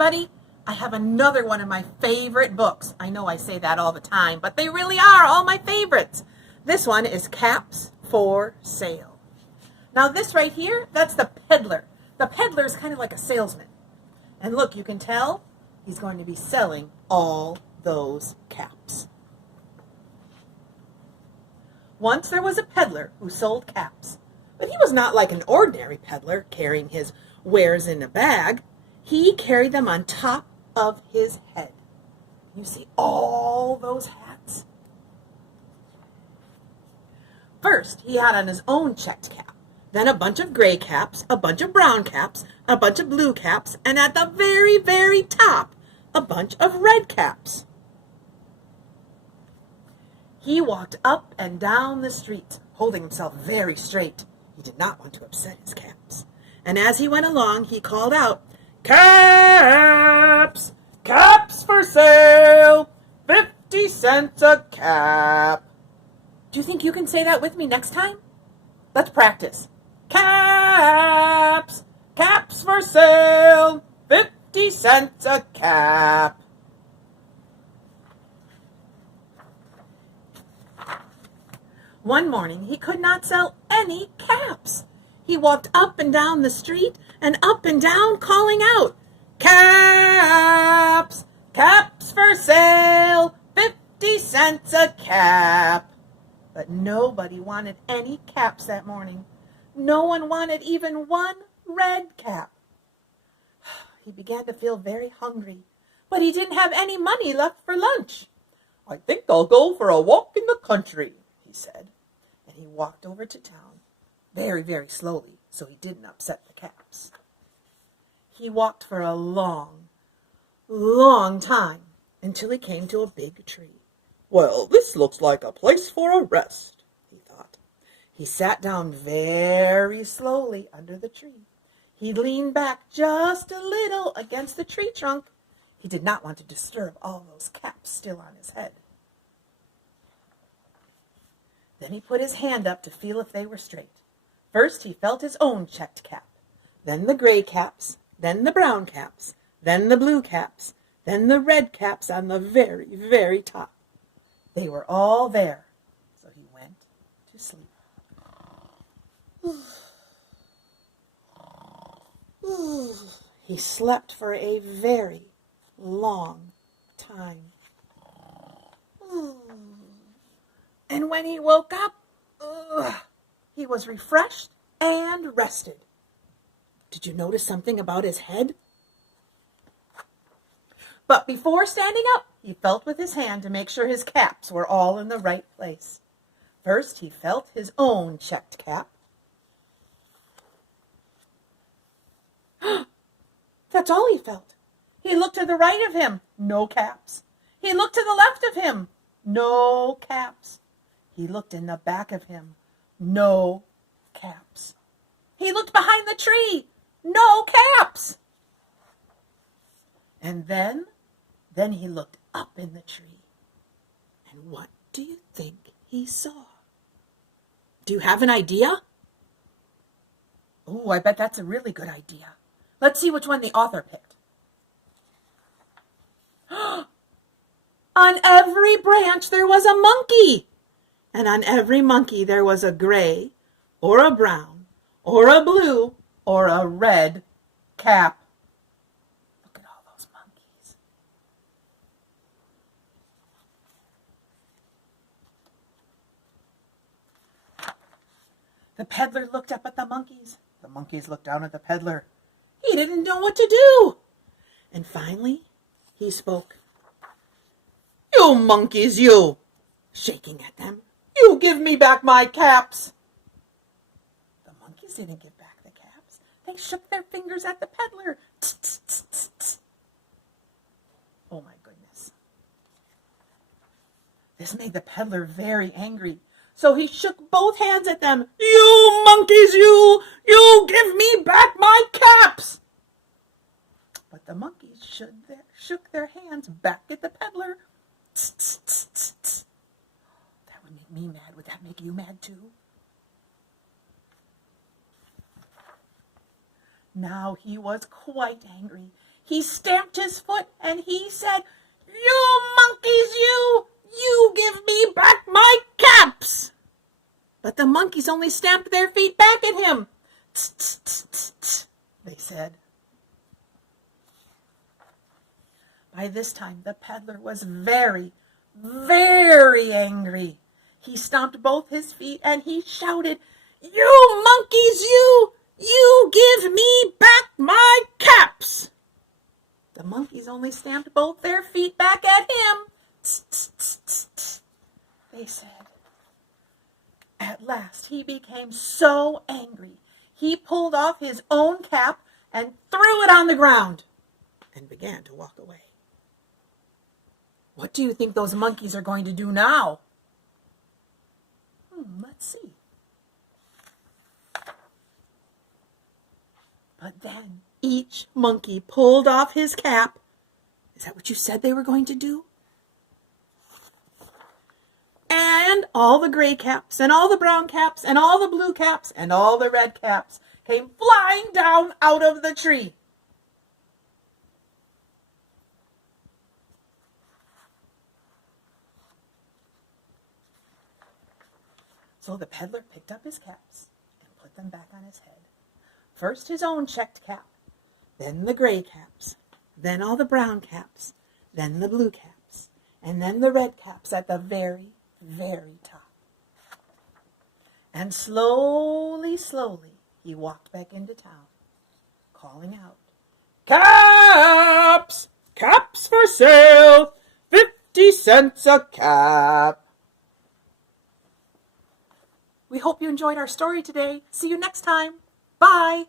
everybody, I have another one of my favorite books. I know I say that all the time, but they really are all my favorites. This one is Caps for Sale. Now this right here, that's the peddler. The peddler is kind of like a salesman. And look, you can tell he's going to be selling all those caps. Once there was a peddler who sold caps, but he was not like an ordinary peddler carrying his wares in a bag. He carried them on top of his head. You see all those hats? First, he had on his own checked cap, then a bunch of gray caps, a bunch of brown caps, a bunch of blue caps, and at the very, very top, a bunch of red caps. He walked up and down the street, holding himself very straight. He did not want to upset his caps. And as he went along, he called out, "Caps! Caps for sale! 50 cents a cap!" Do you think you can say that with me next time? Let's practice. Caps! Caps for sale! 50 cents a cap! One morning, he could not sell any caps. He walked up and down the street and up and down calling out, "Caps! Caps for sale! 50 cents a cap!" But nobody wanted any caps that morning. No one wanted even one red cap. He began to feel very hungry, but he didn't have any money left for lunch. "I think I'll go for a walk in the country," he said. And he walked over to town, very, very slowly, so he didn't upset the caps. He walked for a long, long time until he came to a big tree. "Well, this looks like a place for a rest," he thought. He sat down very slowly under the tree. He leaned back just a little against the tree trunk. He did not want to disturb all those caps still on his head. Then he put his hand up to feel if they were straight. First he felt his own checked cap, then the gray caps, then the brown caps, then the blue caps, then the red caps on the very, very top. They were all there, so he went to sleep. He slept for a very long time. And when he woke up, he was refreshed and rested. Did you notice something about his head? But before standing up, he felt with his hand to make sure his caps were all in the right place. First, he felt his own checked cap. That's all he felt. He looked to the right of him, no caps. He looked to the left of him, no caps. He looked in the back of him, no caps. He looked behind the tree, no caps. And then he looked up in the tree. And what do you think he saw? Do you have an idea? Oh, I bet that's a really good idea. Let's see which one the author picked. On every branch there was a monkey. And on every monkey there was a gray, or a brown, or a blue, or a red cap. Look at all those monkeys. The peddler looked up at the monkeys. The monkeys looked down at the peddler. He didn't know what to do. And finally, he spoke. "You monkeys, you!" shaking at them. "You give me back my caps." The monkeys didn't give back the caps. They shook their fingers at the peddler. Tss, tss, tss, tss, tss. Oh my goodness. This made the peddler very angry. So he shook both hands at them. "You monkeys, you give me back my caps." But the monkeys shook their hands back at the peddler. Tss, tss, tss, tss, tss. That would make me mad. Would that make you mad too? Now he was quite angry. He stamped his foot and he said, "You monkeys, you give me back my caps." But the monkeys only stamped their feet back at him. "Tss, tss, tss, tss, tss," they said. By this time, the peddler was very, very angry. He stomped both his feet and he shouted, "You monkeys, you give me back my caps." The monkeys only stamped both their feet back at him. "Tss, tss, tss, tss, tss," they said. At last he became so angry, he pulled off his own cap and threw it on the ground and began to walk away. What do you think those monkeys are going to do now? Let's see. But then each monkey pulled off his cap. Is that what you said they were going to do? And all the gray caps, and all the brown caps, and all the blue caps, and all the red caps came flying down out of the tree. So the peddler picked up his caps and put them back on his head. First his own checked cap, then the gray caps, then all the brown caps, then the blue caps, and then the red caps at the very, very top. And slowly, slowly, he walked back into town, calling out, "Caps! Caps for sale! 50 cents a cap!" We hope you enjoyed our story today. See you next time. Bye.